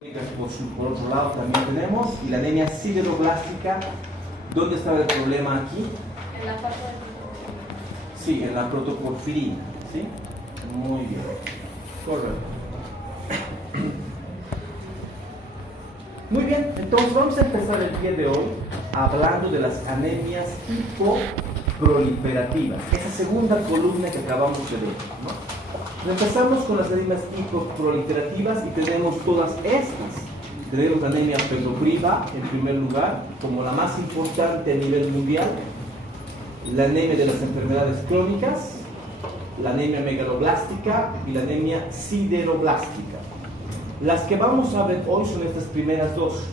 Por otro lado también tenemos, y la anemia sideroblástica. ¿Dónde estaba el problema aquí? En la parte del... Sí, en la protoporfirina, ¿sí? Muy bien, correcto. Muy bien, entonces vamos a empezar el día de hoy hablando de las anemias hipoproliferativas, esa segunda columna que acabamos de ver, ¿no? Empezamos con las anemias hipoproliferativas y tenemos todas estas. Tenemos la anemia ferropriva en primer lugar, como la más importante a nivel mundial, la anemia de las enfermedades crónicas, la anemia megaloblástica y la anemia sideroblástica. Las que vamos a ver hoy son estas primeras dos,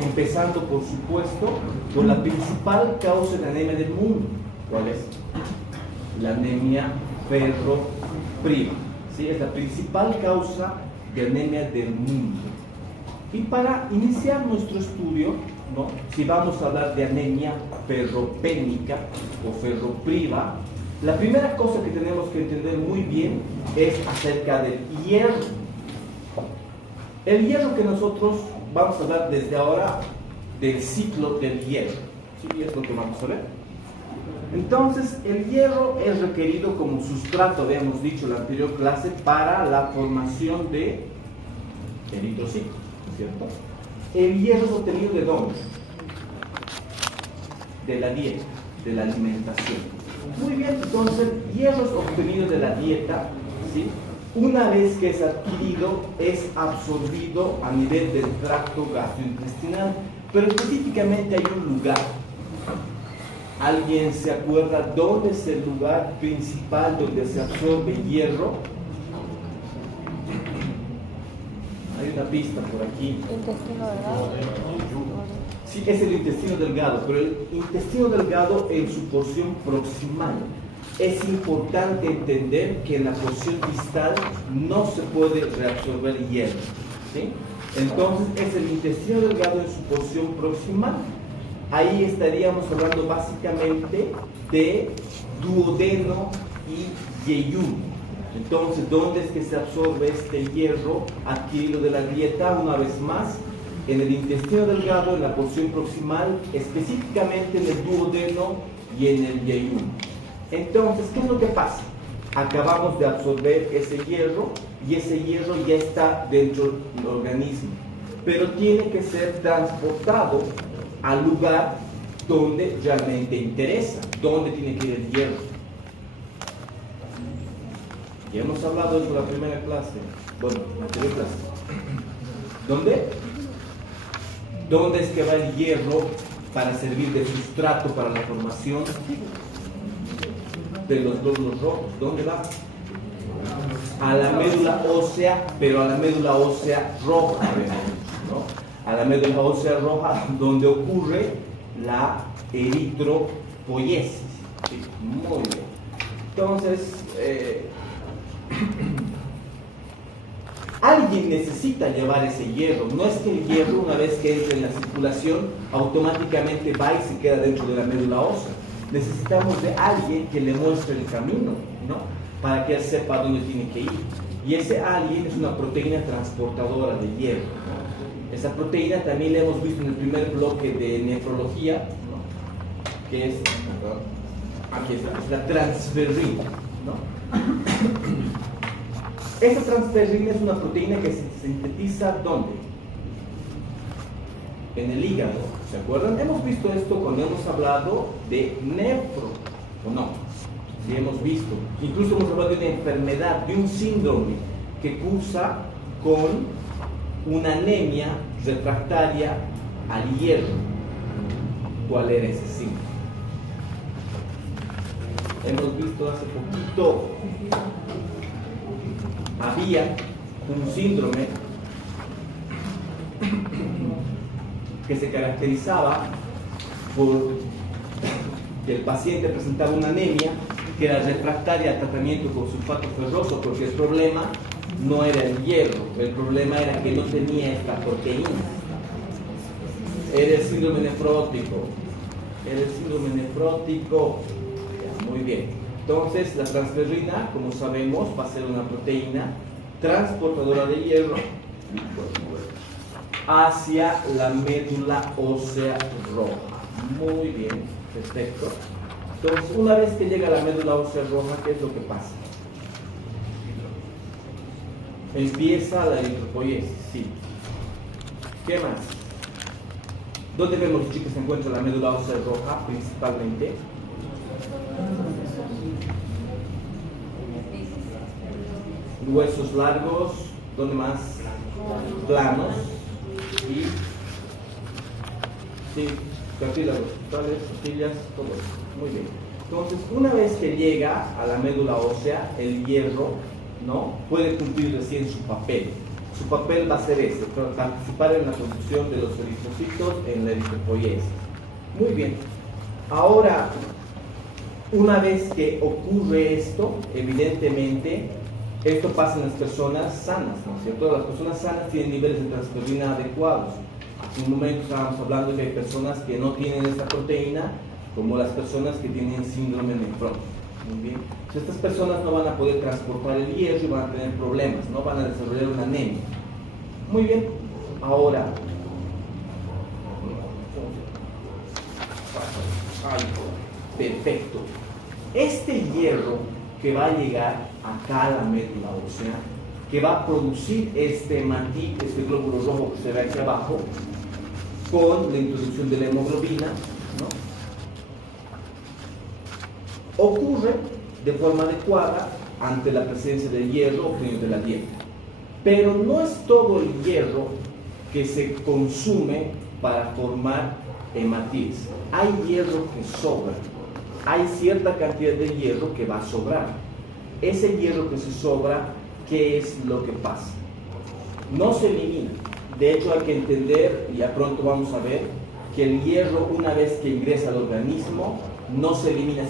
empezando por supuesto por la principal causa de anemia del mundo. ¿Cuál es? La anemia ferropriva, ¿sí? Es la principal causa de anemia del mundo. Y para iniciar nuestro estudio, ¿no? Si vamos a hablar de anemia ferropénica o ferropriva, la primera cosa que tenemos que entender muy bien es acerca del hierro. El hierro que nosotros vamos a hablar desde ahora del ciclo del hierro, ¿sí? Es lo que vamos a ver. Entonces, el hierro es requerido como sustrato, habíamos dicho en la anterior clase, para la formación de eritrocitos, ¿cierto? El hierro es obtenido ¿de dónde? De la dieta, de la alimentación. Muy bien, entonces, hierro es obtenido de la dieta, ¿sí? Una vez que es adquirido, es absorbido a nivel del tracto gastrointestinal, pero específicamente hay un lugar. ¿Alguien se acuerda dónde es el lugar principal donde se absorbe hierro? Hay una pista por aquí. Intestino delgado. Sí, es el intestino delgado, pero el intestino delgado en su porción proximal. Es importante entender que en la porción distal no se puede reabsorber hierro, ¿sí? Entonces es el intestino delgado en su porción proximal. Ahí estaríamos hablando básicamente de duodeno y yeyuno. Entonces, ¿dónde es que se absorbe este hierro adquirido de la dieta? Una vez más, en el intestino delgado, en la porción proximal, específicamente en el duodeno y en el yeyuno. Entonces, ¿qué es lo que pasa? Acabamos de absorber ese hierro y ese hierro ya está dentro del organismo, pero tiene que ser transportado al lugar donde realmente interesa, donde tiene que ir el hierro. Ya hemos hablado de eso en la primera clase, bueno, la anterior clase. ¿Dónde? ¿Dónde es que va el hierro para servir de sustrato para la formación de los glóbulos rojos? ¿Dónde va? A la médula ósea, pero a la médula ósea roja, ¿no? A la médula ósea roja, donde ocurre la eritropoiesis. Sí, muy bien. Entonces, alguien necesita llevar ese hierro. No es que el hierro, una vez que entra en la circulación, automáticamente va y se queda dentro de la médula ósea. Necesitamos de alguien que le muestre el camino, ¿no? Para que él sepa dónde tiene que ir. Y ese alguien es una proteína transportadora de hierro, ¿no? Esa proteína también la hemos visto en el primer bloque de nefrología, ¿no? Que es, aquí está, es la transferrina, ¿no? Esa transferrina es una proteína que se sintetiza ¿dónde? En el hígado, ¿se acuerdan? Hemos visto esto cuando hemos hablado de nefro, ¿o no? Sí, hemos visto. Incluso hemos hablado de una enfermedad, de un síndrome que cursa con una anemia refractaria al hierro. ¿Cuál era ese síndrome? Hemos visto hace poquito, había un síndrome que se caracterizaba por que el paciente presentaba una anemia que era refractaria al tratamiento con sulfato ferroso, porque el problema no era el hierro, el problema era que no tenía esta proteína. Era el síndrome nefrótico. Era el síndrome nefrótico. Ya, muy bien. Entonces, la transferrina, como sabemos, va a ser una proteína transportadora de hierro hacia la médula ósea roja. Muy bien, perfecto. Entonces, una vez que llega a la médula ósea roja, ¿qué es lo que pasa? Empieza la eritropoiesis, sí. ¿Qué más? ¿Dónde vemos, chicos, que se encuentra la médula ósea roja principalmente? Huesos largos, ¿dónde más? Planos y sí, cartílagos, costillas, todo eso. Muy bien. Entonces, una vez que llega a la médula ósea, el hierro, ¿no?, puede cumplir recién su papel. Su papel va a ser este, participar en la producción de los eritrocitos en la eritropoiesis. Muy bien. Ahora, una vez que ocurre esto, evidentemente, esto pasa en las personas sanas, ¿no es cierto? Las personas sanas tienen niveles de transferrina adecuados. Hace un momento estábamos hablando de que hay personas que no tienen esta proteína, como las personas que tienen síndrome nefrótico. Muy bien. Entonces, estas personas no van a poder transportar el hierro y van a tener problemas, no van a desarrollar una anemia. Muy bien. Ahora, perfecto. Este hierro que va a llegar acá a la médula ósea, que va a producir este hematito, este glóbulo rojo que se ve aquí abajo, con la introducción de la hemoglobina, ¿no?, ocurre de forma adecuada ante la presencia del hierro obtenido de la dieta. Pero no es todo el hierro que se consume para formar hematíes. Hay hierro que sobra. Hay cierta cantidad de hierro que va a sobrar. Ese hierro que se sobra, ¿qué es lo que pasa? No se elimina. De hecho, hay que entender, y ya pronto vamos a ver, que el hierro, una vez que ingresa al organismo, no se elimina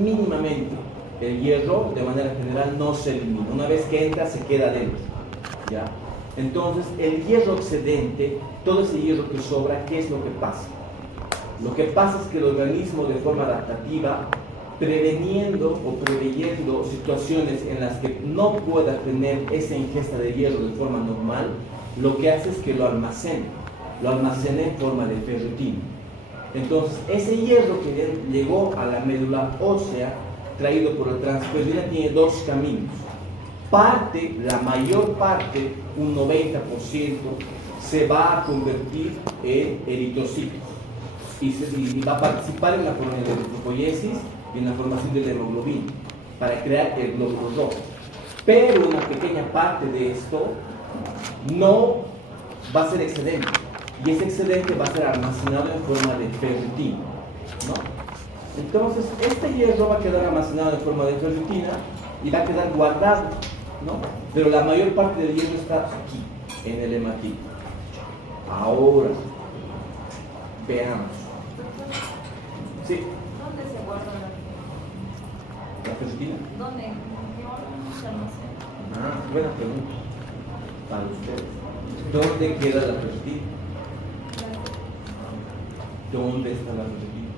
mínimamente. El hierro, de manera general, no se elimina. Una vez que entra, se queda dentro, ¿ya? Entonces, el hierro excedente, todo ese hierro que sobra, ¿qué es lo que pasa? Lo que pasa es que el organismo, de forma adaptativa, preveniendo o preveyendo situaciones en las que no pueda tener esa ingesta de hierro de forma normal, lo que hace es que lo almacene en forma de ferritina. Entonces, ese hierro que llegó a la médula ósea, traído por la transferrina, tiene dos caminos. La mayor parte, un 90%, se va a convertir en eritrocitos y va a participar en la formación de la eritropoiesis y en la formación de la hemoglobina para crear el glóbulo rojo. Pero una pequeña parte de esto no va a ser excedente, y ese excedente va a ser almacenado en forma de ferritina, ¿no? Entonces, este hierro va a quedar almacenado en forma de ferritina y va a quedar guardado, ¿no? Pero la mayor parte del hierro está aquí, en el hematito. Ahora, veamos. Sí. ¿Dónde se guarda ¿La ferritina? ¿Dónde? ¿En qué órgano se almacena? Buena pregunta para ustedes. ¿Dónde queda la ferritina? ¿Dónde está la ferritina?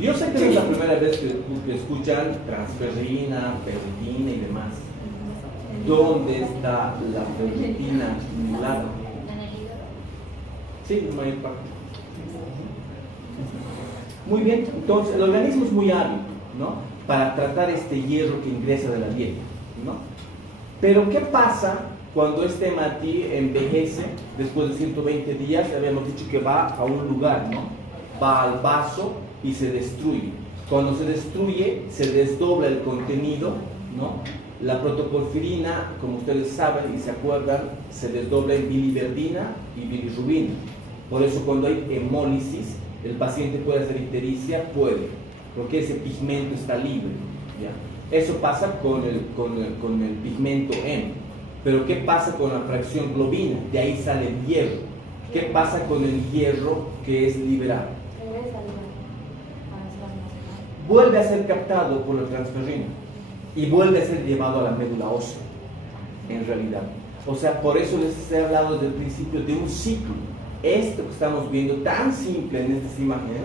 Yo sé que no es la primera vez que escuchan transferrina, ferritina y demás. ¿Dónde está la ferritina acumulada? ¿En el hígado? Sí, en mayor parte. Muy bien, entonces el organismo es muy hábil, ¿no?, para tratar este hierro que ingresa de la dieta, ¿no? Pero ¿qué pasa cuando este hematí envejece después de 120 días? Habíamos dicho que va a un lugar, ¿no? Va al vaso y se destruye. Cuando se destruye, se desdobla el contenido, ¿no? La protoporfirina, como ustedes saben y se acuerdan, se desdobla en biliverdina y bilirrubina. Por eso cuando hay hemólisis, el paciente puede hacer ictericia, porque ese pigmento está libre, ¿ya? Eso pasa con el pigmento M. Pero ¿qué pasa con la fracción globina? De ahí sale el hierro. ¿Qué pasa con el hierro que es liberado? Vuelve a ser captado por la transferrina y vuelve a ser llevado a la médula ósea, en realidad. O sea, por eso les he hablado desde el principio de un ciclo. Esto que estamos viendo tan simple en estas imágenes,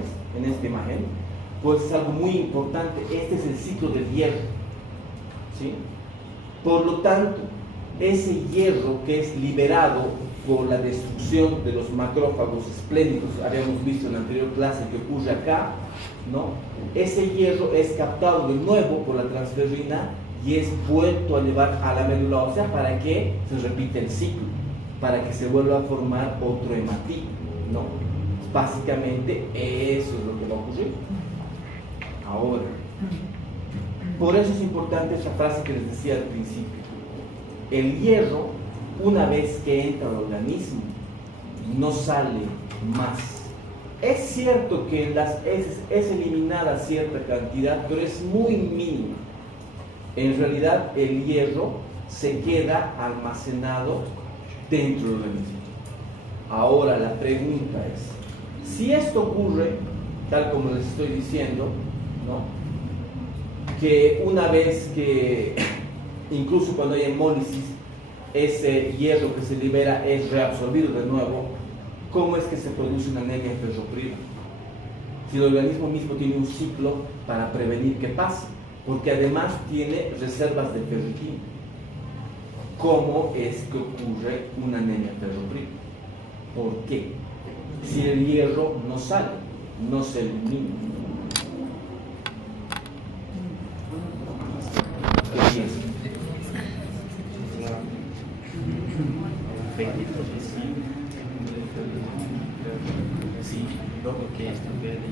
pues es algo muy importante. Este es el ciclo del hierro, ¿sí? Por lo tanto, ese hierro que es liberado por la destrucción de los macrófagos esplénicos, habíamos visto en la anterior clase que ocurre acá, ¿no? Ese hierro es captado de nuevo por la transferrina y es vuelto a llevar a la médula ósea para que se repita el ciclo, para que se vuelva a formar otro hematín, ¿no? Básicamente eso es lo que va a ocurrir. Ahora, por eso es importante esta frase que les decía al principio. El hierro, una vez que entra al organismo, no sale más. Es cierto que en las heces es eliminada cierta cantidad, pero es muy mínima. En realidad el hierro se queda almacenado dentro del organismo. Ahora la pregunta es, si esto ocurre, tal como les estoy diciendo, ¿no? Que una vez que, incluso cuando hay hemólisis, ese hierro que se libera es reabsorbido de nuevo, ¿cómo es que se produce una anemia ferropriva? Si el organismo mismo tiene un ciclo para prevenir que pase, porque además tiene reservas de ferritina. ¿Cómo es que ocurre una anemia ferropriva? ¿Por qué? Si el hierro no sale, no se elimina. ¿Qué piensan? Sí, ¿no? Porque esto verde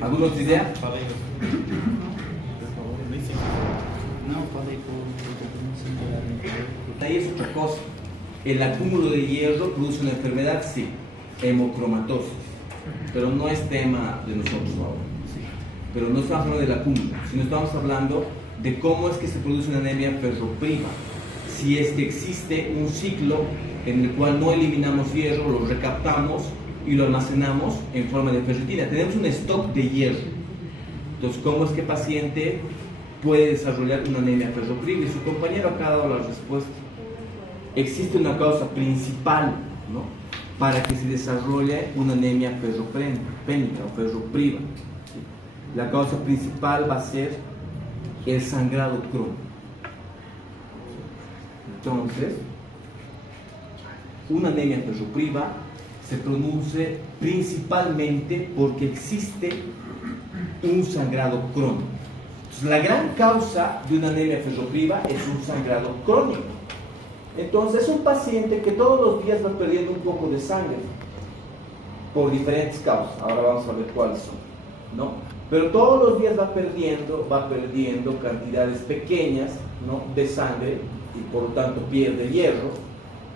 ¿Alguna otra idea? Ahí es otra cosa. El acúmulo de hierro produce una enfermedad, sí, hemocromatosis, pero no es tema de nosotros ahora. ¿Sí? Pero no estamos hablando del acúmulo, sino estamos hablando de cómo es que se produce una anemia ferropriva. Si es que existe un ciclo en el cual no eliminamos hierro, lo recaptamos y lo almacenamos en forma de ferritina. Tenemos un stock de hierro. Entonces, ¿cómo es que el paciente puede desarrollar una anemia ferropriva? Y su compañero acá ha dado la respuesta. Existe una causa principal, ¿no?, para que se desarrolle una anemia ferropénica o ferropriva. ¿Sí? La causa principal va a ser el sangrado crónico. Entonces, una anemia ferropriva se produce principalmente porque existe un sangrado crónico. Entonces, la gran causa de una anemia ferropriva es un sangrado crónico. Entonces, es un paciente que todos los días va perdiendo un poco de sangre por diferentes causas. Ahora vamos a ver cuáles son, ¿no? Pero todos los días va perdiendo cantidades pequeñas, ¿no?, de sangre y por lo tanto pierde hierro,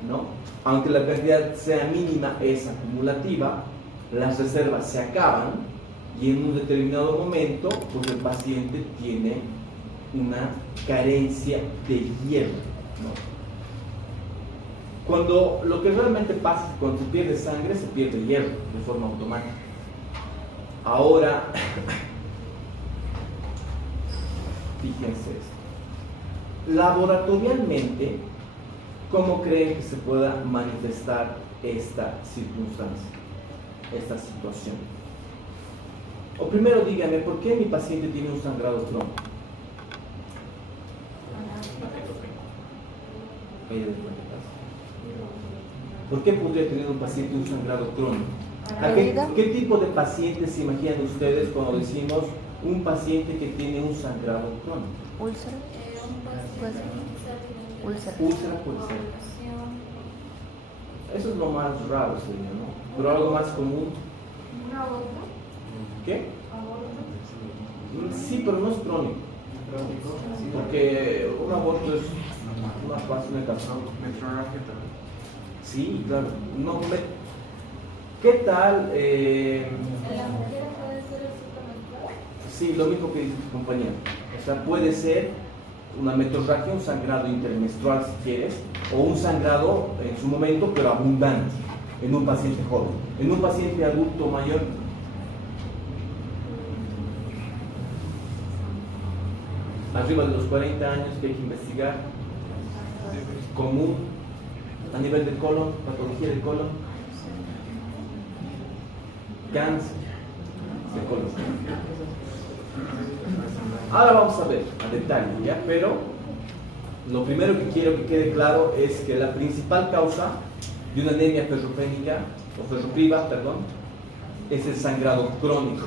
¿no? Aunque la cantidad sea mínima, es acumulativa, las reservas se acaban y en un determinado momento, pues el paciente tiene una carencia de hierro, ¿no? Cuando lo que realmente pasa es que cuando se pierde sangre, se pierde hierro de forma automática. Ahora, fíjense esto. Laboratorialmente, ¿cómo creen que se pueda manifestar esta circunstancia, esta situación? O primero díganme, ¿por qué mi paciente tiene un sangrado crónico? ¿Por qué podría tener un paciente un sangrado crónico? ¿Qué tipo de pacientes se imaginan ustedes cuando decimos un paciente que tiene un sangrado crónico? Úlcera. Úlcera. Úlcera puede ser. Eso es lo más raro, sería, ¿no? Pero algo más común. ¿Un aborto? ¿Qué? ¿Aborto? Sí, pero no es crónico. Porque un aborto es una fase, una etapa. Sí, claro. No, ¿qué tal? ¿La mujer puede ser el ciclo menstrual? Sí, lo mismo que dice tu compañero. O sea, puede ser una metorragia, un sangrado intermenstrual si quieres, o un sangrado en su momento, pero abundante, en un paciente joven. En un paciente adulto mayor, arriba de los 40 años, que hay que investigar, común, a nivel de colon, patología de colon, cáncer de colon. Ahora vamos a ver a detalle, ¿ya? Pero lo primero que quiero que quede claro es que la principal causa de una anemia ferropénica, o ferropriva, perdón, es el sangrado crónico.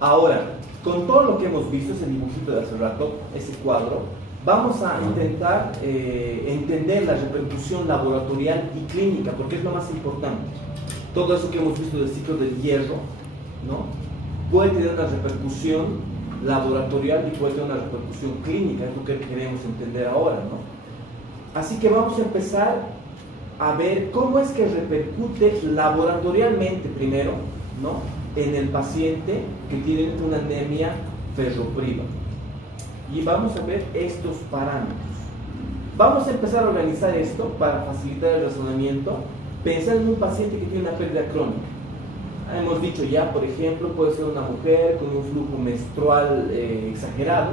Ahora, con todo lo que hemos visto, ese dibujito de hace rato, ese cuadro, vamos a intentar entender la repercusión laboratorial y clínica, porque es lo más importante. Todo eso que hemos visto del ciclo del hierro, ¿no?, puede tener una repercusión laboratorial y puede tener una repercusión clínica, es lo que queremos entender ahora, ¿no? Así que vamos a empezar a ver cómo es que repercute laboratorialmente primero, ¿no?, en el paciente que tiene una anemia ferropriva. Y vamos a ver estos parámetros. Vamos a empezar a organizar esto para facilitar el razonamiento, pensando en un paciente que tiene una pérdida crónica. Hemos dicho ya, por ejemplo, puede ser una mujer con un flujo menstrual exagerado,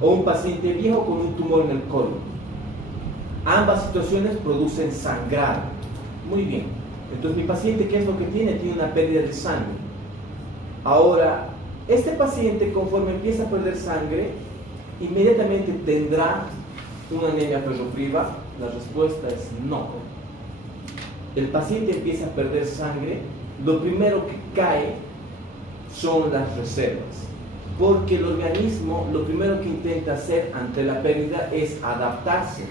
¿no?, o un paciente viejo con un tumor en el colon. Ambas situaciones producen sangrado. Muy bien. Entonces, mi paciente, ¿qué es lo que tiene? Tiene una pérdida de sangre. Ahora, este paciente, conforme empieza a perder sangre, inmediatamente tendrá una anemia ferropriva. La respuesta es no. El paciente empieza a perder sangre, lo primero que cae son las reservas, porque el organismo lo primero que intenta hacer ante la pérdida es adaptarse,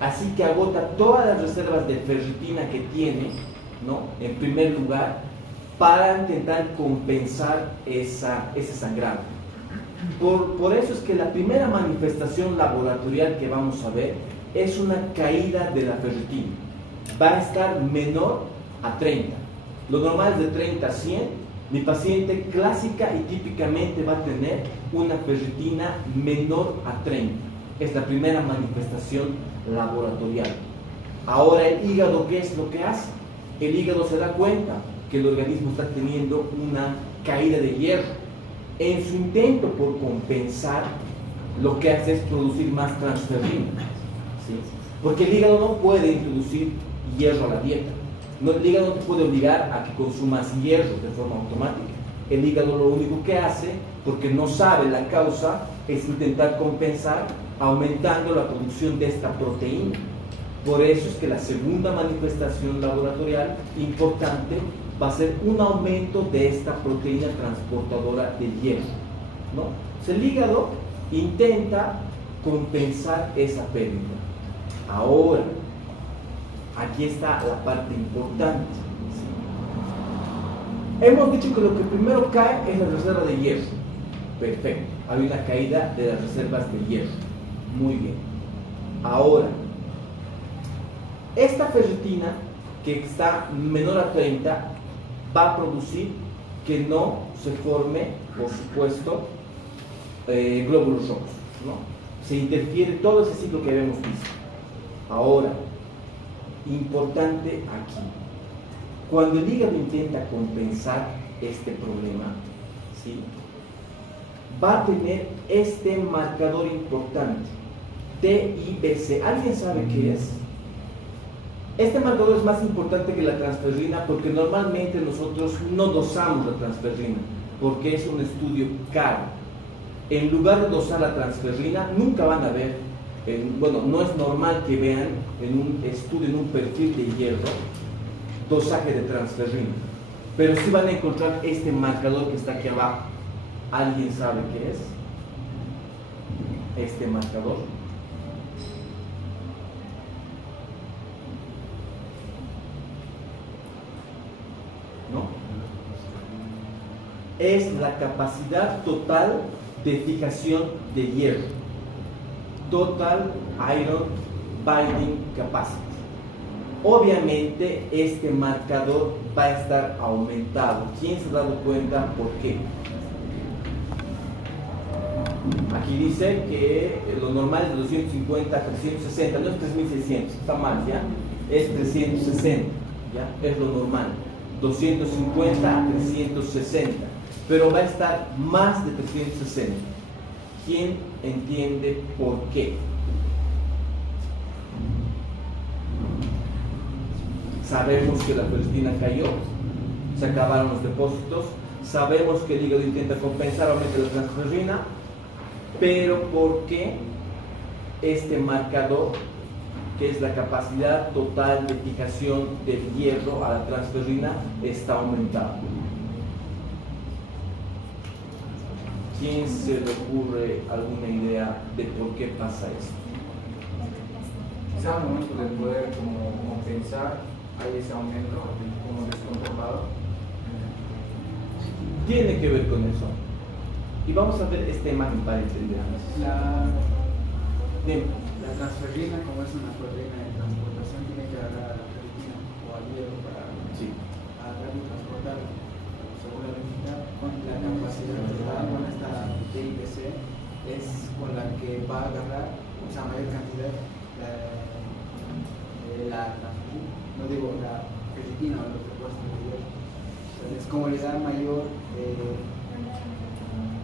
así que agota todas las reservas de ferritina que tiene, ¿no?, en primer lugar, para intentar compensar ese sangrado. Por eso es que la primera manifestación laboratorial que vamos a ver es una caída de la ferritina. Va a estar menor a 30. Lo normal es de 30 a 100. Mi paciente clásica y típicamente va a tener una ferritina menor a 30. Es la primera manifestación laboratorial. Ahora, el hígado, ¿qué es lo que hace? El hígado se da cuenta que el organismo está teniendo una caída de hierro. En su intento por compensar, lo que hace es producir más transferrina, ¿sí? Porque el hígado no puede introducir hierro a la dieta. El hígado no te puede obligar a que consumas hierro de forma automática. El hígado lo único que hace, porque no sabe la causa, es intentar compensar aumentando la producción de esta proteína. Por eso es que la segunda manifestación laboratorial importante va a ser un aumento de esta proteína transportadora del hierro, ¿no? Entonces, el hígado intenta compensar esa pérdida. Ahora, aquí está la parte importante, ¿sí? Hemos dicho que lo que primero cae es la reserva de hierro. Perfecto, hay una caída de las reservas de hierro. Muy bien. Ahora, esta ferritina que está menor a 30 va a producir que no se forme, por supuesto, glóbulos rojos, ¿no? Se interfiere todo ese ciclo que habíamos visto. Ahora, importante aquí, cuando el hígado intenta compensar este problema, ¿sí?, va a tener este marcador importante, TIBC. ¿Alguien sabe qué es? Este marcador es más importante que la transferrina porque normalmente nosotros no dosamos la transferrina porque es un estudio caro. En lugar de dosar la transferrina, nunca van a ver, bueno, no es normal que vean en un estudio, en un perfil de hierro, dosaje de transferrina, pero sí van a encontrar este marcador que está aquí abajo. ¿Alguien sabe qué es este marcador? ¿No? Es la capacidad total de fijación de hierro. Total Iron Binding Capacity. Obviamente este marcador va a estar aumentado. ¿Quién se ha dado cuenta por qué? Aquí dice que lo normal es de 250 a 360, no es 3600, está mal, ¿ya? Es 360, ¿ya? Es lo normal. 250 a 360, pero va a estar más de 360. ¿Quién entiende por qué? sabemos que la ferritina cayó, se acabaron los depósitos, sabemos que el hígado intenta compensar aumento de la transferrina, pero ¿por qué este marcador, que es la capacidad total de fijación del hierro a la transferrina, está aumentado? ¿Quién se le ocurre alguna idea de por qué pasa esto? Quizá al momento de poder como compensar, hay ese aumento como descontrolado. Tiene que ver con eso. Y vamos a ver esta imagen para entender. Dime. La transferrina, como es una proteína de transportación, tiene que agarrar a la ferritina o al hierro para Sí. agarrar y transportarlo. Según la lógica, con la capacidad que da con esta TIBC es con la que va a agarrar, o sea, mayor cantidad la transferrina, no digo la ferritina o los depósitos de hierro. Entonces, como le da mayor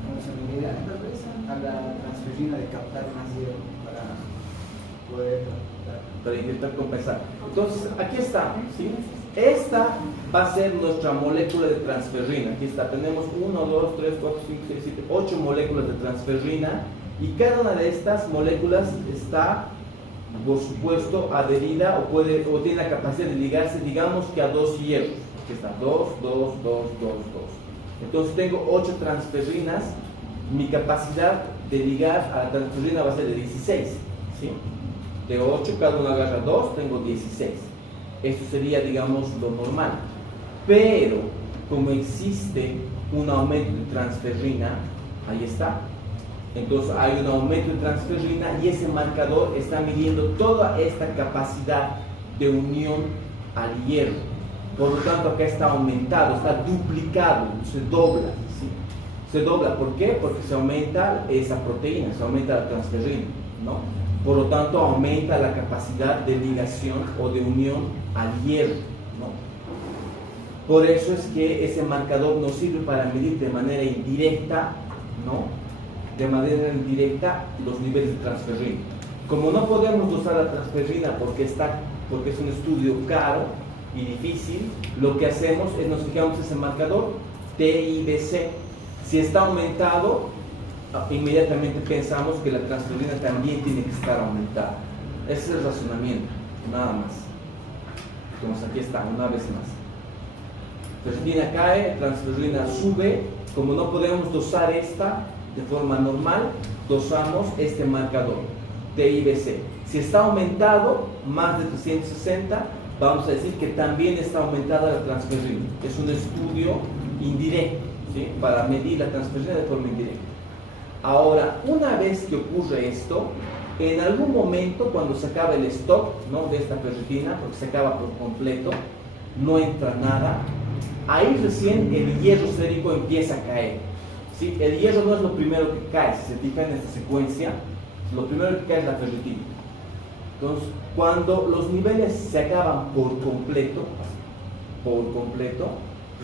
funcionalidad a la transferrina de captar más hierro para poder transportar. Para intentar compensar. Entonces, aquí está, ¿sí? Esta va a ser nuestra molécula de transferrina. Aquí está, tenemos 1, 2, 3, 4, 5, 6, 7, 8 moléculas de transferrina, y cada una de estas moléculas está, por supuesto, adherida o tiene la capacidad de ligarse, digamos que a 2 hierros. Aquí está, 2, 2, 2, 2, 2. Entonces tengo 8 transferrinas. Mi capacidad de ligar a la transferrina va a ser de 16, ¿sí? De 8, cada uno agarra 2, tengo 16. Esto sería, digamos, lo normal. Pero, como existe un aumento de transferrina, ahí está. Entonces hay un aumento de transferrina y ese marcador está midiendo toda esta capacidad de unión al hierro. Por lo tanto, acá está aumentado, está duplicado, se dobla, ¿sí? Se dobla, ¿por qué? Porque se aumenta esa proteína, se aumenta la transferrina, ¿no? Por lo tanto, aumenta la capacidad de ligación o de unión al hierro, ¿no? Por eso es que ese marcador nos sirve para medir de manera indirecta, ¿no? De manera indirecta los niveles de transferrina. Como no podemos usar la transferrina porque es un estudio caro y difícil, lo que hacemos es nos fijamos ese marcador TIBC. Si está aumentado, inmediatamente pensamos que la transferrina también tiene que estar aumentada. Ese es el razonamiento, nada más. Entonces aquí está, una vez más. Transferrina cae, transferrina sube. Como no podemos dosar esta de forma normal, dosamos este marcador, TIBC. Si está aumentado, más de 360, vamos a decir que también está aumentada la transferrina. Es un estudio indirecto, ¿sí? Para medir la transferrina de forma indirecta. Ahora, una vez que ocurre esto, en algún momento, cuando se acaba el stock, ¿no?, de esta ferritina, porque se acaba por completo, no entra nada, ahí recién el hierro sérico empieza a caer, ¿sí? El hierro no es lo primero que cae, si se fijan en esta secuencia, lo primero que cae es la ferritina. Entonces, cuando los niveles se acaban por completo,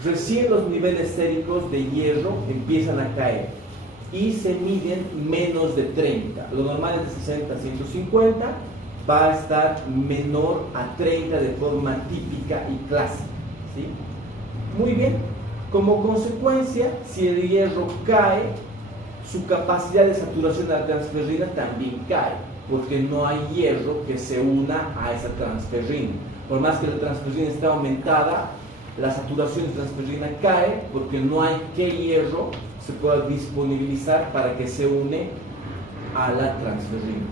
recién los niveles séricos de hierro empiezan a caer y se miden menos de 30. Lo normal es de 60 a 150, va a estar menor a 30 de forma típica y clásica, ¿sí? Muy bien. Como consecuencia, si el hierro cae, su capacidad de saturación de la transferrina también cae, porque no hay hierro que se una a esa transferrina. Por más que la transferrina esté aumentada, la saturación de transferrina cae porque no hay que hierro se pueda disponibilizar para que se une a la transferrina.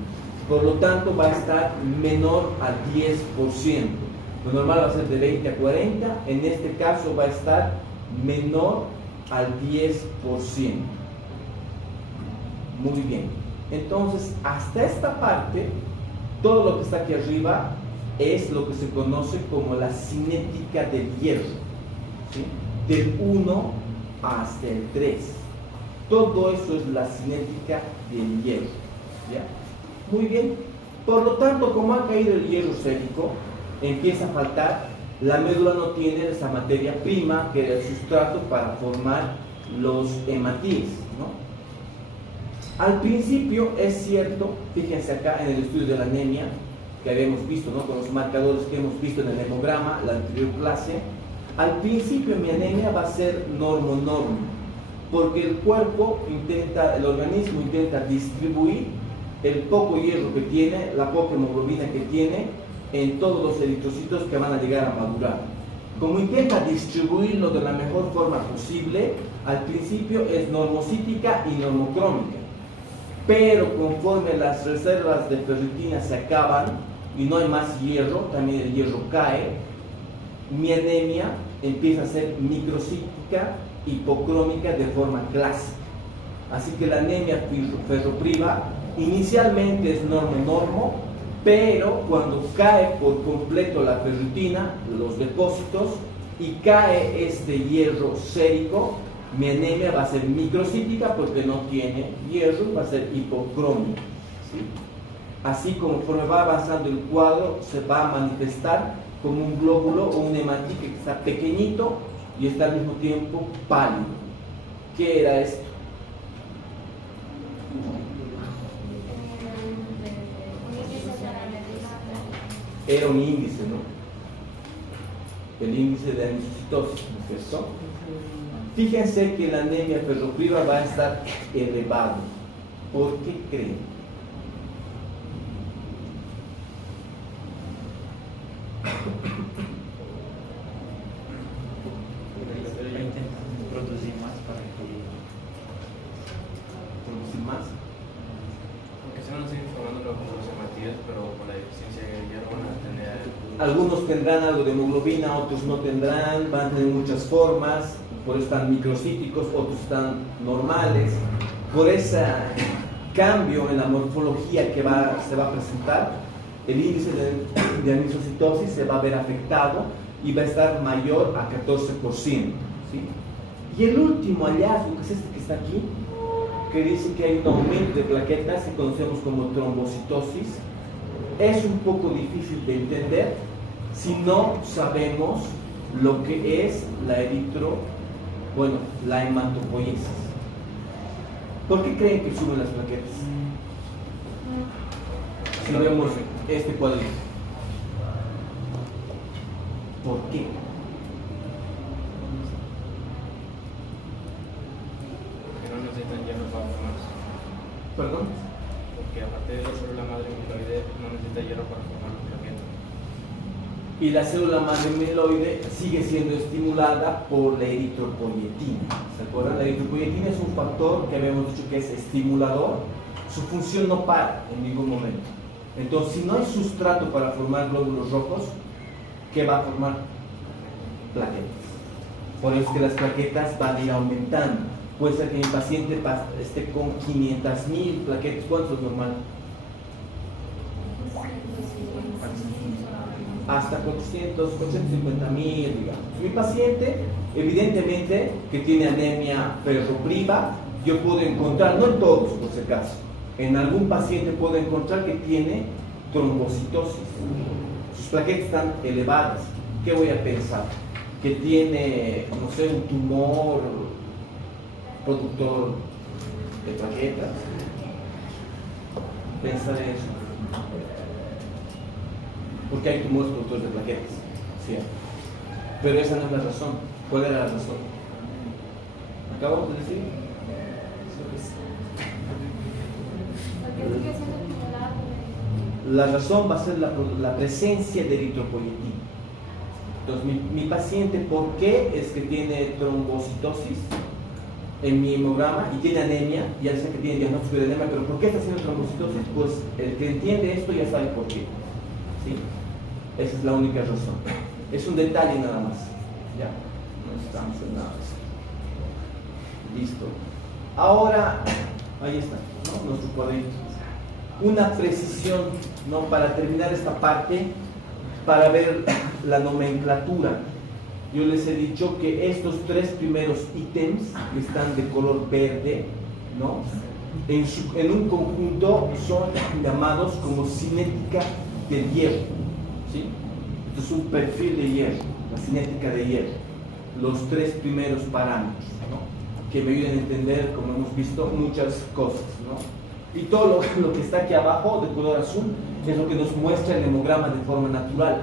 Por lo tanto, va a estar menor al 10%. Lo normal va a ser de 20 a 40, en este caso va a estar menor al 10%. Muy bien. Entonces, hasta esta parte, todo lo que está aquí arriba es lo que se conoce como la cinética del hierro, ¿sí? Del 1 hasta el 3. Todo eso es la cinética del hierro, ¿ya? Muy bien. Por lo tanto, como ha caído el hierro sérico, empieza a faltar, la médula no tiene esa materia prima que era el sustrato para formar los hematíes, ¿no? Al principio es cierto, fíjense acá en el estudio de la anemia, que habíamos visto, ¿no? Con los marcadores que hemos visto en el hemograma, la anterior clase, al principio mi anemia va a ser normo-normo, porque el cuerpo intenta, el organismo intenta distribuir el poco hierro que tiene, la poca hemoglobina que tiene, en todos los eritrocitos que van a llegar a madurar. Como intenta distribuirlo de la mejor forma posible, al principio es normocítica y normocrómica. Pero conforme las reservas de ferritina se acaban y no hay más hierro, también el hierro cae, mi anemia empieza a ser microcítica, hipocrómica de forma clásica. Así que la anemia ferropriva inicialmente es normo-normo, pero cuando cae por completo la ferritina, los depósitos, y cae este hierro sérico, mi anemia va a ser microcítica porque no tiene hierro, va a ser hipocrómica, ¿sí? Así conforme va avanzando el cuadro, se va a manifestar como un glóbulo o un hematique que está pequeñito y está al mismo tiempo pálido. ¿Qué era esto? Era un índice, ¿no? El índice de anisocitosis, ¿no es cierto? Fíjense que la anemia ferropriva va a estar elevado. ¿Por qué creen? Producir más para que... ¿Producir más? Porque se van a seguir formando los hematíes, pero con la deficiencia de hierro van a tener... Algunos tendrán algo de hemoglobina, otros no tendrán, van a tener muchas formas, por eso están microcíticos, otros están normales. Por ese cambio en la morfología que se va a presentar, el índice de anisocitosis se va a ver afectado y va a estar mayor a 14%. ¿Sí? Y el último hallazgo, que es este que está aquí, que dice que hay un aumento de plaquetas que conocemos como trombocitosis, es un poco difícil de entender si no sabemos lo que es la hematopoiesis. ¿Por qué creen que suben las plaquetas? Si vemos este cuadrito. ¿Por qué? Porque no necesitan hierro para formarse. ¿Perdón? Porque aparte de la célula madre amiloide no necesita hierro para formar los plaquetas. Y la célula madre amiloide sigue siendo estimulada por la eritropoyetina. ¿Se acuerdan? La eritropoyetina es un factor que habíamos dicho que es estimulador. Su función no para en ningún momento. Entonces, si no hay sustrato para formar glóbulos rojos, ¿qué va a formar? Plaquetas. Por eso es que las plaquetas van a ir aumentando. Puede ser que mi paciente esté con 500.000 plaquetas. ¿Cuánto es normal? Hasta 450.000, digamos. Mi paciente, evidentemente, que tiene anemia ferropriva, yo puedo encontrar, no en todos por si acaso, en algún paciente puedo encontrar que tiene trombocitosis. Sus plaquetas están elevadas. ¿Qué voy a pensar? Que tiene, no sé, un tumor productor de plaquetas. Pensar eso. Porque hay tumores productores de plaquetas, ¿sí? Pero esa no es la razón. ¿Cuál era la razón? ¿Acabamos de decir? Porque sigue siendo estimulada por La razón va a ser la presencia de eritropoyetina. Entonces, mi paciente, ¿por qué es que tiene trombocitosis en mi hemograma y tiene anemia? Ya sé que tiene diagnóstico de anemia, pero ¿por qué está haciendo trombocitosis? Pues el que entiende esto ya sabe por qué. ¿Sí? Esa es la única razón. Es un detalle nada más. Ya, no estamos en nada. Listo. Ahora, ahí está, ¿no? Nuestro cuadrito. Una precisión, ¿no? Para terminar esta parte, para ver la nomenclatura. Yo les he dicho que estos tres primeros ítems que están de color verde, ¿no? En un conjunto son llamados como cinética del hierro. ¿Sí? Esto es un perfil de hierro, la cinética de hierro. Los tres primeros parámetros, ¿no? Que me ayudan a entender, como hemos visto, muchas cosas, ¿no? Y todo lo que está aquí abajo de color azul es lo que nos muestra el hemograma de forma natural.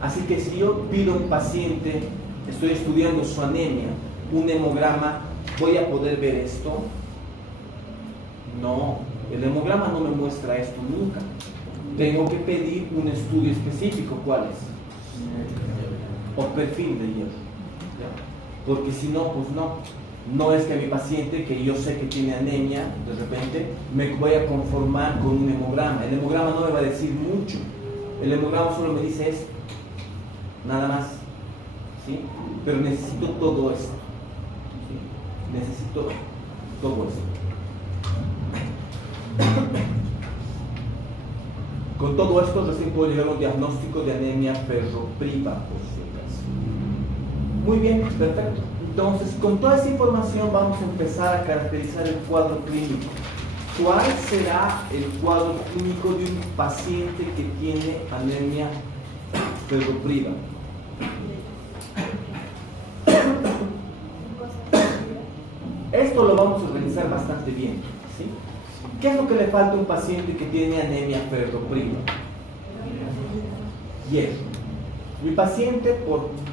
Así que si yo pido a un paciente, estoy estudiando su anemia, un hemograma, ¿voy a poder ver esto? No, el hemograma no me muestra esto nunca. Tengo que pedir un estudio específico. ¿Cuál es? O perfil de hierro. Porque si no, pues no. No es que a mi paciente, que yo sé que tiene anemia, de repente me voy a conformar con un hemograma. El hemograma no me va a decir mucho. El hemograma solo me dice esto. Nada más. ¿Sí? Pero necesito todo esto. ¿Sí? Necesito todo esto. Con todo esto recién puedo llegar a un diagnóstico de anemia ferropriva, por si acaso. Muy bien, perfecto. Entonces, con toda esa información vamos a empezar a caracterizar el cuadro clínico. ¿Cuál será el cuadro clínico de un paciente que tiene anemia ferropriva? Esto lo vamos a organizar bastante bien, ¿sí? ¿Qué es lo que le falta a un paciente que tiene anemia ferropriva? Hierro. Mi paciente,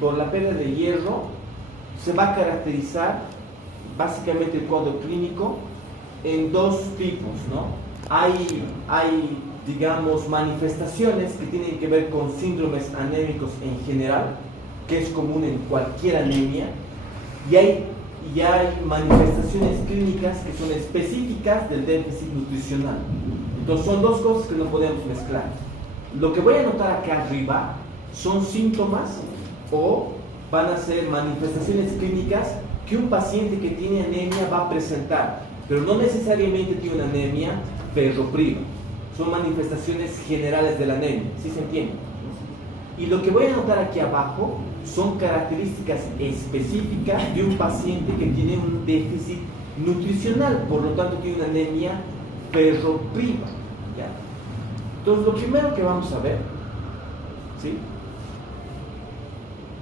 por la pérdida de hierro, se va a caracterizar básicamente el cuadro clínico en dos tipos, ¿no? Hay, digamos, manifestaciones que tienen que ver con síndromes anémicos en general, que es común en cualquier anemia, y hay manifestaciones clínicas que son específicas del déficit nutricional. Entonces son dos cosas que no podemos mezclar. Lo que voy a anotar acá arriba son síntomas o van a ser manifestaciones clínicas que un paciente que tiene anemia va a presentar, pero no necesariamente tiene una anemia ferropriva. Son manifestaciones generales de la anemia, ¿sí se entiende? Y lo que voy a anotar aquí abajo son características específicas de un paciente que tiene un déficit nutricional, por lo tanto tiene una anemia ferropriva, ¿ya? Entonces lo primero que vamos a ver, ¿sí?,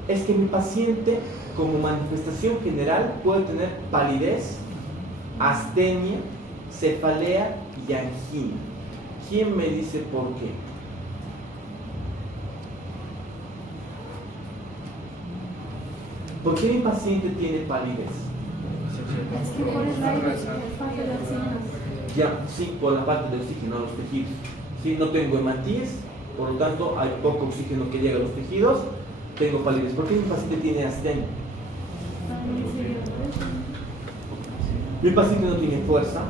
es que mi paciente, como manifestación general, puede tener palidez, astenia, cefalea y angina. ¿Quién me dice por qué? ¿Por qué mi paciente tiene palidez? Es que por el aire, falta de oxígeno. Ya, sí, por la falta de oxígeno a los tejidos. Sí, no tengo hematíes, por lo tanto hay poco oxígeno que llega a los tejidos. Tengo palidez. ¿Por qué mi paciente tiene astenia? Mi paciente no tiene fuerza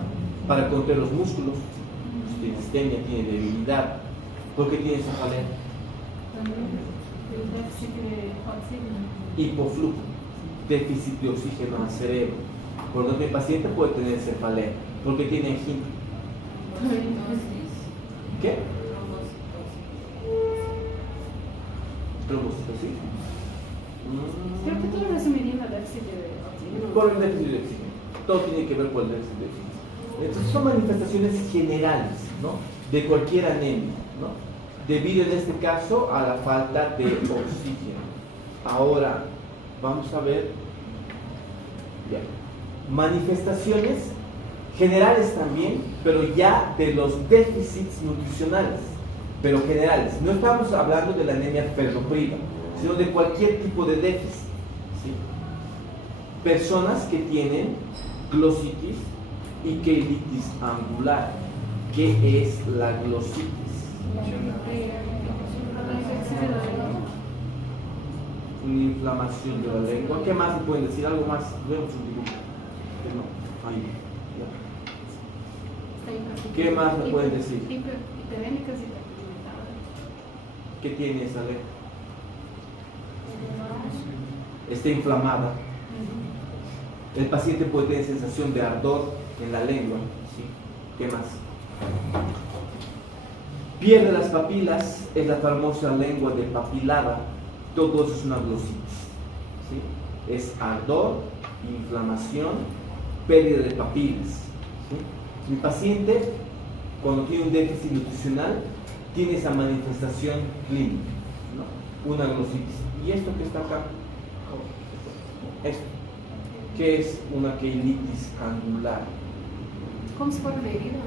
para contraer los músculos. Tiene astenia, tiene debilidad. ¿Por qué tiene cefalea? El déficit de oxígeno. Hipoflujo, déficit de oxígeno al cerebro. Por lo tanto, mi paciente puede tener cefalea. ¿Por qué tiene angina? ¿Qué? Trombocitosis. Creo que todo resumiría en el déficit de oxígeno. Por el déficit de oxígeno. Todo tiene que ver con el déficit de oxígeno. Entonces son manifestaciones generales, ¿no?, de cualquier anemia, ¿no?, debido en este caso a la falta de oxígeno. Ahora vamos a ver ya, manifestaciones generales también, pero ya de los déficits nutricionales, pero generales. No estamos hablando de la anemia ferropriva, sino de cualquier tipo de déficit, ¿sí? Personas que tienen glositis y queilitis angular. ¿Qué es la glositis? Una inflamación de la lengua. ¿Qué más se pueden decir? ¿Algo más? Vemos un dibujo. No, ahí. Ya. ¿Qué más me pueden decir? Hiperemicas y hiperpigmentadas. ¿Qué tiene esa lengua? Está inflamada. El paciente puede tener sensación de ardor en la lengua. ¿Sí? ¿Qué más? Pierde las papilas, es la famosa lengua de papilada. Todo eso es una glositis, ¿sí? Es ardor, inflamación, pérdida de papilas, ¿sí? Mi paciente, cuando tiene un déficit nutricional, tiene esa manifestación clínica, ¿no?, una glositis. ¿Y esto que está acá? Esto. ¿Qué es una queilitis angular? ¿Cómo se pone la herida?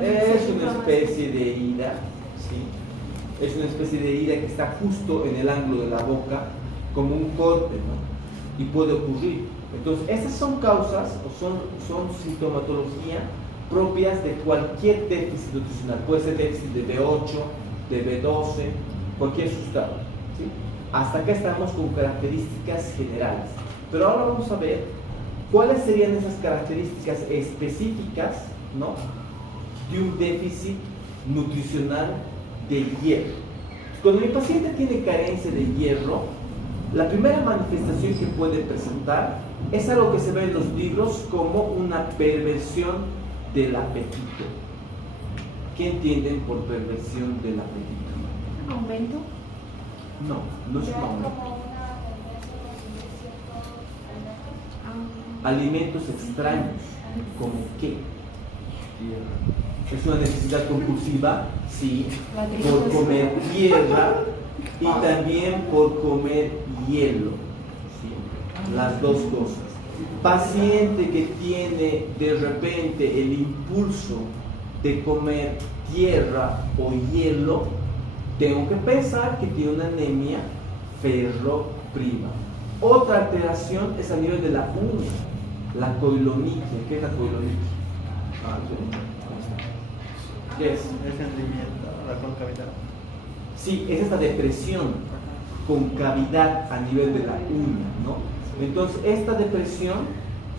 Es una especie de herida, ¿sí? Es una especie de herida que está justo en el ángulo de la boca, como un corte, ¿no? Y puede ocurrir. Entonces, estas son causas o son sintomatología propias de cualquier déficit nutricional. Puede ser déficit de B8, de B12, cualquier sustancia, ¿sí? Hasta acá estamos con características generales. Pero ahora vamos a ver cuáles serían esas características específicas, ¿no?, de un déficit nutricional de hierro. Cuando mi paciente tiene carencia de hierro, la primera manifestación que puede presentar es algo que se ve en los libros como una perversión del apetito. ¿Qué entienden por perversión del apetito? ¿Aumento? No, no es un aumento. Alimentos extraños, ¿como qué? Es una necesidad compulsiva, sí, por comer tierra y también por comer hielo, ¿sí? Las dos cosas. Paciente que tiene de repente el impulso de comer tierra o hielo, tengo que pensar que tiene una anemia ferroprima. Otra alteración es a nivel de la uña, la coiloniquia. ¿Qué es la coiloniquia? ¿Qué es? Es hundimiento, la concavidad. Sí, es esta depresión con cavidad a nivel de la uña, ¿no? Entonces, esta depresión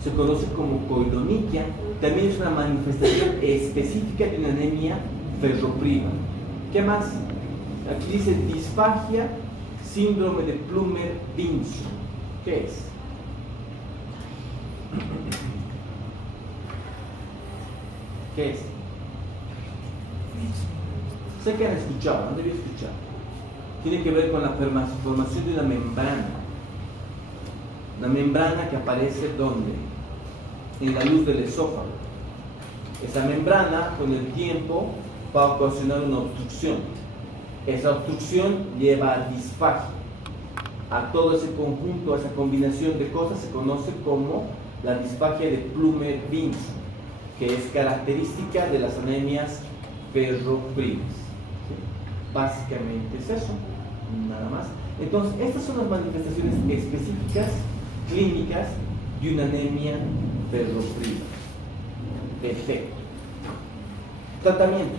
se conoce como coiloniquia, también es una manifestación específica de una anemia ferroprima. ¿Qué más? Aquí dice disfagia, síndrome de Plummer-Vinson. ¿Qué es? ¿Qué es? Sé que han escuchado, han debido escuchar. Tiene que ver con la formación de una membrana. Una membrana que aparece ¿dónde? En la luz del esófago. Esa membrana, con el tiempo, va a ocasionar una obstrucción. Esa obstrucción lleva a disfagia. A todo ese conjunto, a esa combinación de cosas se conoce como la disfagia de Plummer-Vinson, que es característica de las anemias ferroprimas. ¿Sí? Básicamente es eso, nada más. Entonces, estas son las manifestaciones específicas, clínicas, de una anemia ferroprima. Perfecto. Tratamiento.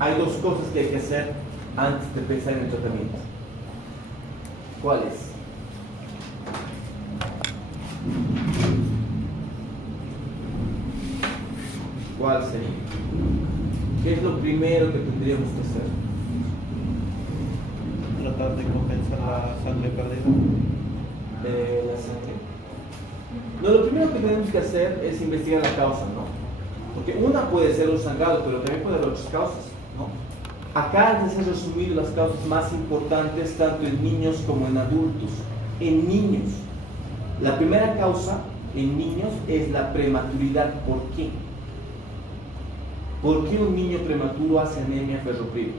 Hay dos cosas que hay que hacer antes de pensar en el tratamiento. ¿Cuáles? ¿Cuál sería? ¿Qué es lo primero que tendríamos que hacer? Tratar de compensar la sangre perdida. La sangre. No, lo primero que tenemos que hacer es investigar la causa, ¿no? Porque una puede ser los sangrados, pero también puede haber otras causas, ¿no? Acá les he resumido las causas más importantes tanto en niños como en adultos. En niños, la primera causa en niños es la prematuridad. ¿Por qué? ¿Por qué un niño prematuro hace anemia ferroprima?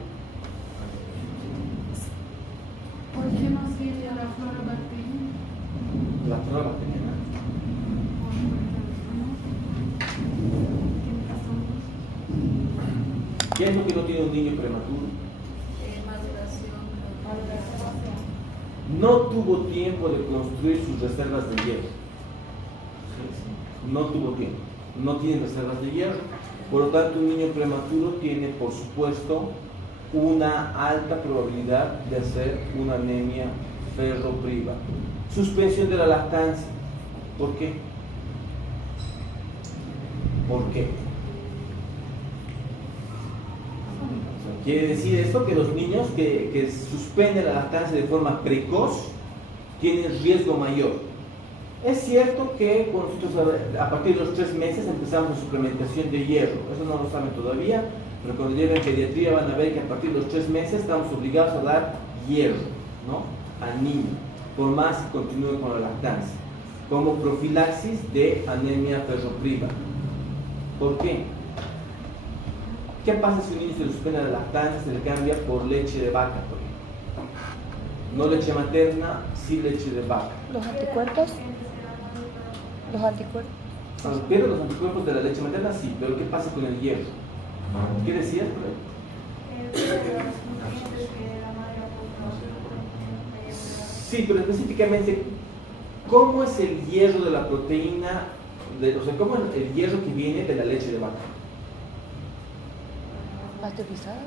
¿Por qué no sirve la flora bacteriana? La flora bacteriana. ¿Qué es lo que no tiene un niño prematuro? No tuvo tiempo de construir sus reservas de hierro. No tuvo tiempo. No tiene reservas de hierro. Por lo tanto, un niño prematuro tiene, por supuesto, una alta probabilidad de hacer una anemia ferroprima. Suspensión de la lactancia. ¿Por qué? ¿Por qué? Quiere decir esto que los niños que suspenden la lactancia de forma precoz tienen riesgo mayor. Es cierto que nosotros a partir de los 3 meses empezamos la suplementación de hierro, eso no lo saben todavía, pero cuando lleguen pediatría van a ver que a partir de los 3 meses estamos obligados a dar hierro, ¿no?, al niño, por más que continúe con la lactancia, como profilaxis de anemia ferroprima. ¿Por qué? ¿Qué pasa si un niño se le suspende la lactancia, se le cambia por leche de vaca, por ejemplo? No leche materna, sí leche de vaca. ¿Los anticuerpos? ¿Los anticuerpos? Pero los anticuerpos de la leche materna sí, pero ¿qué pasa con el hierro? ¿Qué decías por ahí? Sí, pero específicamente, ¿cómo es el hierro de la proteína, o sea, cómo es el hierro que viene de la leche de vaca? ¿Pasteurizada?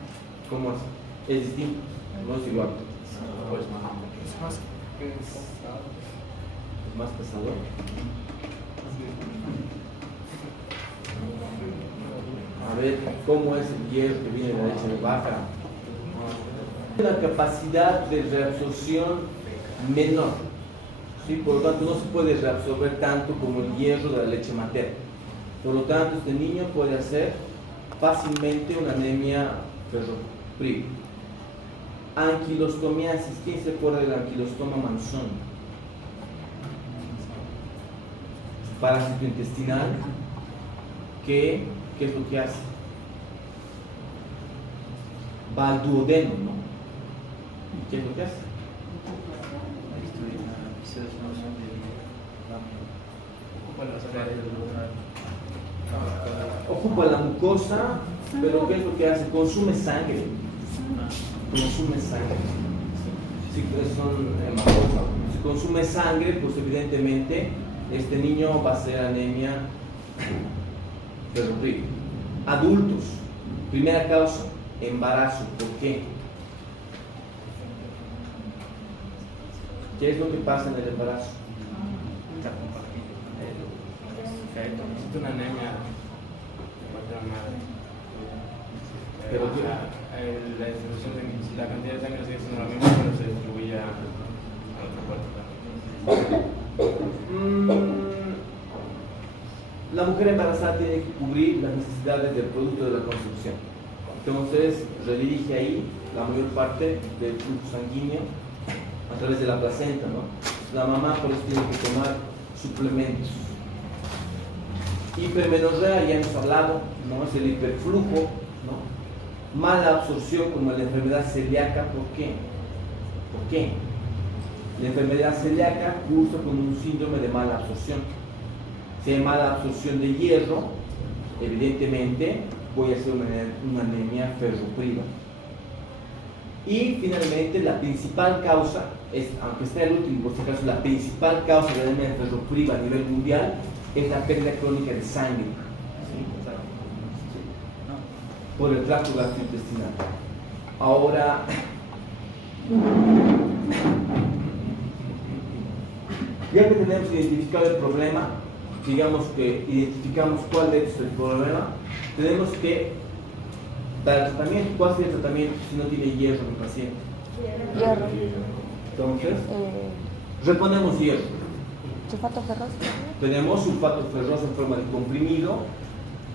¿Cómo es? Es distinto, no es igual. Pues, Es más pesado. Es más pesado. A ver, ¿cómo es el hierro que viene de la leche de vaca? Una capacidad de reabsorción menor, ¿sí? Por lo tanto no se puede reabsorber tanto como el hierro de la leche materna. Por lo tanto, este niño puede hacer fácilmente una anemia ferropriva. Anquilostomiasis. ¿Quién se acuerda del anquilostoma Manson? Parásito intestinal. ¿Qué es lo que hace? Va al duodeno, ¿no? ¿Qué es lo que hace? Ocupa la mucosa, pero ¿qué es lo que hace? Consume sangre. Consume sangre. Si son hematófagos. Si consume sangre, pues evidentemente este niño va a ser anemia ferropriva. Adultos, primera causa, embarazo. ¿Por qué? ¿Qué es lo que pasa en el embarazo? Existe una anemia maternal. Pero la distribución de la cantidad de sangre sigue siendo la misma, pero se distribuye a otro cuerpo. La mujer embarazada tiene que cubrir las necesidades del producto de la concepción. Entonces redirige ahí la mayor parte del flujo sanguíneo a través de la placenta, ¿no? La mamá por eso tiene que tomar suplementos. Hipermenorrea, ya hemos hablado, ¿no? Es el hiperflujo, ¿no? Mala absorción como la enfermedad celíaca. ¿Por qué? ¿Por qué? La enfermedad celíaca cursa con un síndrome de mala absorción. Si hay mala absorción de hierro, evidentemente voy a hacer una anemia ferropriva. Y finalmente la principal causa, aunque esté el último, por si acaso, la principal causa de anemia ferropriva a nivel mundial es la pérdida crónica de sangre, ¿sí? Por el tracto gastrointestinal. Ahora, ya que tenemos identificado el problema, digamos que identificamos cuál de estos es el problema, tenemos que dar el tratamiento. ¿Cuál sería el tratamiento si no tiene hierro en el paciente? Hierro. Entonces, reponemos hierro. ¿Sulfato ferroso? Tenemos sulfato ferroso en forma de comprimido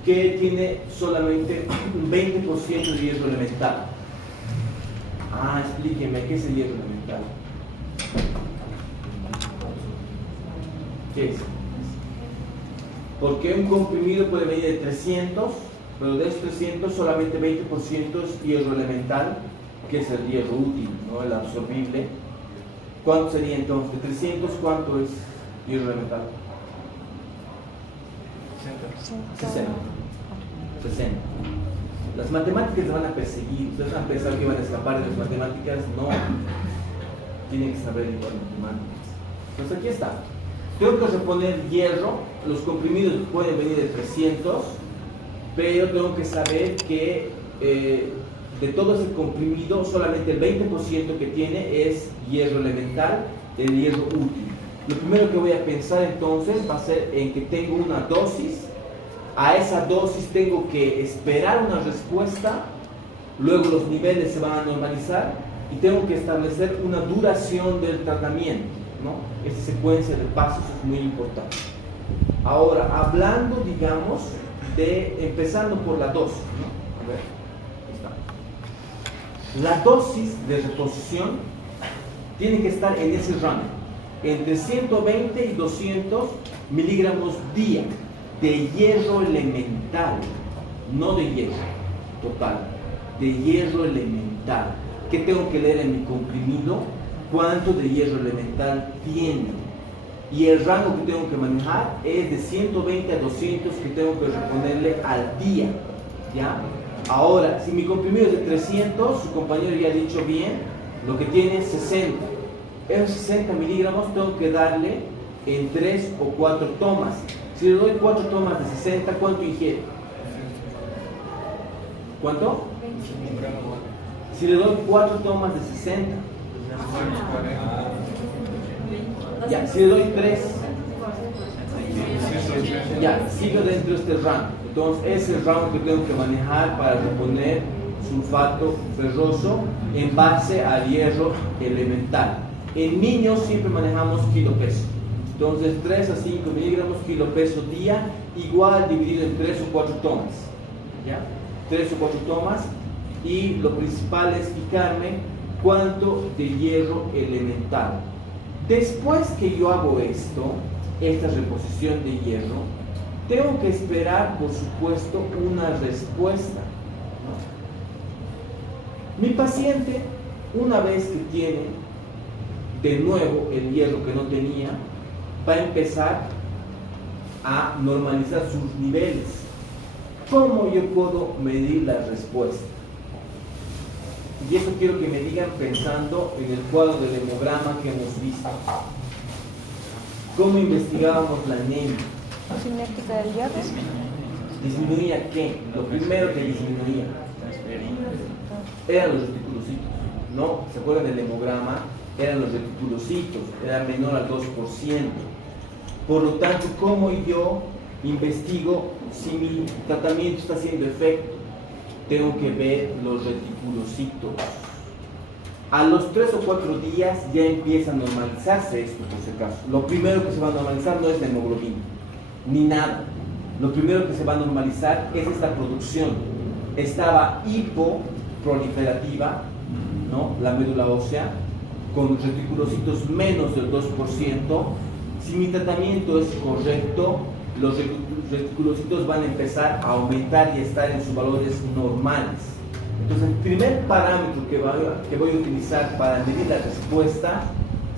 que tiene solamente un 20% de hierro elemental. Explíqueme, ¿qué es el hierro elemental? ¿Qué es? Porque un comprimido puede venir de 300, pero de esos 300 solamente 20% es hierro elemental, que es el hierro útil, ¿no? El absorbible. ¿Cuánto sería entonces? De 300, ¿cuánto es hierro elemental? 60. Las matemáticas se van a perseguir. Ustedes van a pensar que van a escapar de las matemáticas. No. Tienen que saber igual matemáticas. Entonces aquí está. Tengo que reponer hierro. Los comprimidos pueden venir de 300, pero tengo que saber que de todo ese comprimido solamente el 20% que tiene es hierro elemental, el hierro útil. Lo primero que voy a pensar entonces va a ser en que tengo una dosis. A esa dosis tengo que esperar una respuesta, luego los niveles se van a normalizar y tengo que establecer una duración del tratamiento, ¿no? Esta secuencia de pasos es muy importante. Ahora, hablando, digamos, empezando por la dosis, ¿no? A ver, ahí está. La dosis de reposición tiene que estar en ese rango, entre 120 y 200 miligramos día de hierro elemental, no de hierro total, de hierro elemental. ¿Qué tengo que leer en mi comprimido? ¿Cuánto de hierro elemental tiene? Y el rango que tengo que manejar es de 120 a 200 que tengo que reponerle al día, ¿ya? Ahora, si mi comprimido es de 300, su compañero ya ha dicho bien, lo que tiene es 60. Esos 60 miligramos tengo que darle en 3 o 4 tomas. Si le doy 4 tomas de 60, ¿cuánto ingiere? ¿Cuánto? Si le doy 4 tomas de 60. Ya, si le doy 3. Ya, sigo dentro de este rango. Entonces, ese es el rango que tengo que manejar para reponer sulfato ferroso en base al hierro elemental. En niños siempre manejamos kilo peso. Entonces 3 a 5 miligramos kilo peso día, igual dividido en 3 o 4 tomas. ¿Ya? 3 o 4 tomas. Y lo principal es fijarme cuánto de hierro elemental. Después que yo hago esto, esta reposición de hierro, tengo que esperar, por supuesto, una respuesta. Mi paciente, una vez que tiene de nuevo el hierro que no tenía, va a empezar a normalizar sus niveles. ¿Cómo yo puedo medir la respuesta? Y eso quiero que me digan pensando en el cuadro del hemograma que hemos visto. ¿Cómo investigábamos la anemia? Cinética del hierro. ¿Disminuía qué? Lo primero que disminuía eran los reticulocitos, ¿no? ¿Se acuerdan del hemograma? Eran los reticulocitos, era menor al 2%. Por lo tanto, ¿cómo yo investigo si mi tratamiento está haciendo efecto? Tengo que ver los reticulocitos. A los 3 o 4 días ya empieza a normalizarse esto, por si acaso. Lo primero que se va a normalizar no es la hemoglobina, ni nada. Lo primero que se va a normalizar es esta producción. Estaba hipoproliferativa, ¿no? La médula ósea, con reticulocitos menos del 2%. Si mi tratamiento es correcto, los reticulocitos van a empezar a aumentar y estar en sus valores normales. Entonces, el primer parámetro que voy a utilizar para medir la respuesta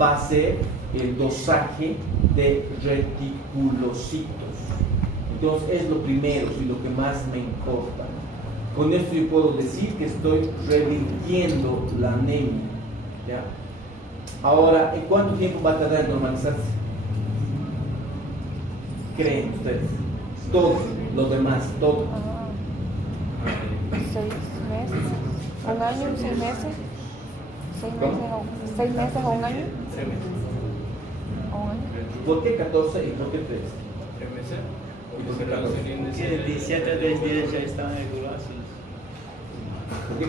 va a ser el dosaje de reticulocitos. Entonces, es lo primero y lo que más me importa. Con esto yo puedo decir que estoy revirtiendo la anemia, ¿ya? Ahora, ¿en cuánto tiempo va a tardar en normalizarse? ¿Creen ustedes? Todos, los demás, todos. 6 meses. ¿Un año? 6 meses? 6 meses o un año? 3 meses. ¿O un año? ¿Por qué 14 y por qué 3? 3 meses. ¿Y por qué Porque los 14? índices Sí, el 17 de días ya están regulados. ¿Por qué?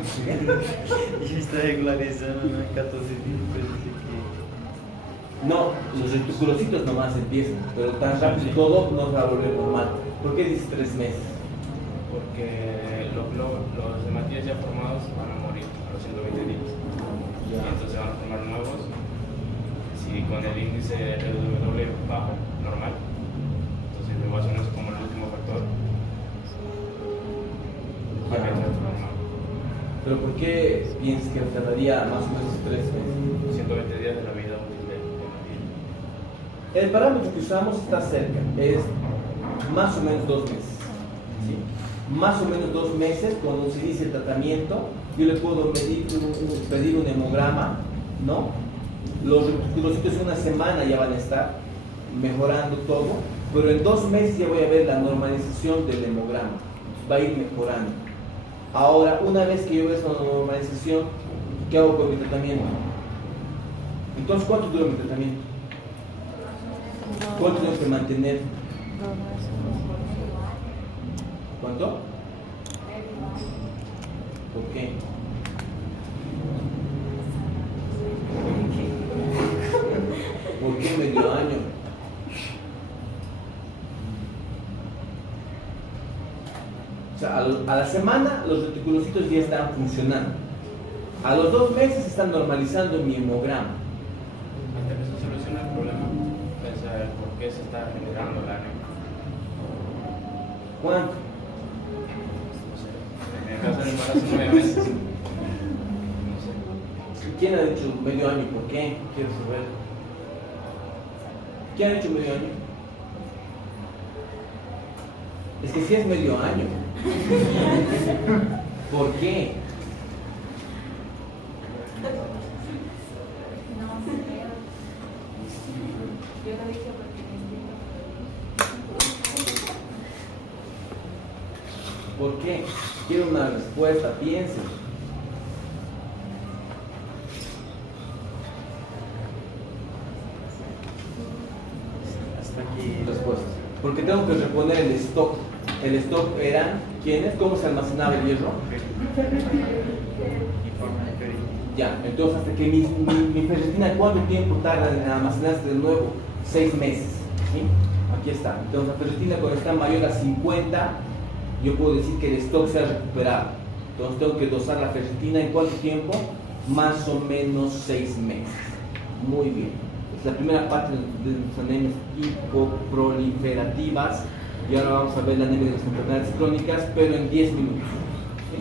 Ya está regularizando, ¿no? En 14 días, pero dice que... No, los reticulocitos nomás empiezan, pero tan rápido todo no se va a volver normal. ¿Por qué dices 3 meses? porque los hematíes ya formados van a morir a los 120 días. Y entonces van a formar nuevos. Si con el índice RW bajo, normal, entonces la evaluación es como el último factor. ¿Pero por qué piensas que tardaría más o menos 3 meses? 120 días de la vida útil de hematía. El parámetro que usamos está cerca, es más o menos 2 meses. ¿Sí? Más o menos 2 meses, cuando se inicia el tratamiento, yo le puedo pedir un hemograma, ¿no? Los reticulocitos en una semana ya van a estar mejorando todo, pero en 2 meses ya voy a ver la normalización del hemograma, va a ir mejorando. Ahora, una vez que yo veo esa normalización, ¿qué hago con mi tratamiento? Entonces, ¿cuánto dura mi tratamiento? ¿Cuánto tengo que mantener? 2 meses. ¿Cuánto? ¿Por qué? ¿Por qué medio año? O sea, a la semana los reticulocitos ya están funcionando. A los 2 meses están normalizando mi hemograma. Hasta que se soluciona el problema, pensar por qué se está generando la anemia. ¿Cuánto? No sé. En el caso del embarazo, 9 meses. No sé. ¿Quién ha dicho medio año? ¿Por qué? Quiero saber. ¿Qué han hecho medio año? Es que sí es medio año. ¿Por qué? No sé. Yo lo dije porque ¿Por qué? Quiero una respuesta, piensen. Hasta aquí. Respuesta. Porque tengo que reponer el stock. El stock eran, ¿quiénes? ¿Cómo se almacenaba el hierro? Informe de ferritina. Ya, entonces hasta que mi ferritina, ¿cuánto tiempo tarda en almacenarse de nuevo? 6 meses. ¿Sí? Aquí está. Entonces la ferritina cuando está mayor a 50, yo puedo decir que el stock se ha recuperado. Entonces tengo que dosar la ferritina en cuánto tiempo? Más o menos 6 meses. Muy bien. Es la primera parte de las anemias hipoproliferativas. Y ahora vamos a ver la anemia de las enfermedades crónicas, pero en 10 minutos. ¿Sí?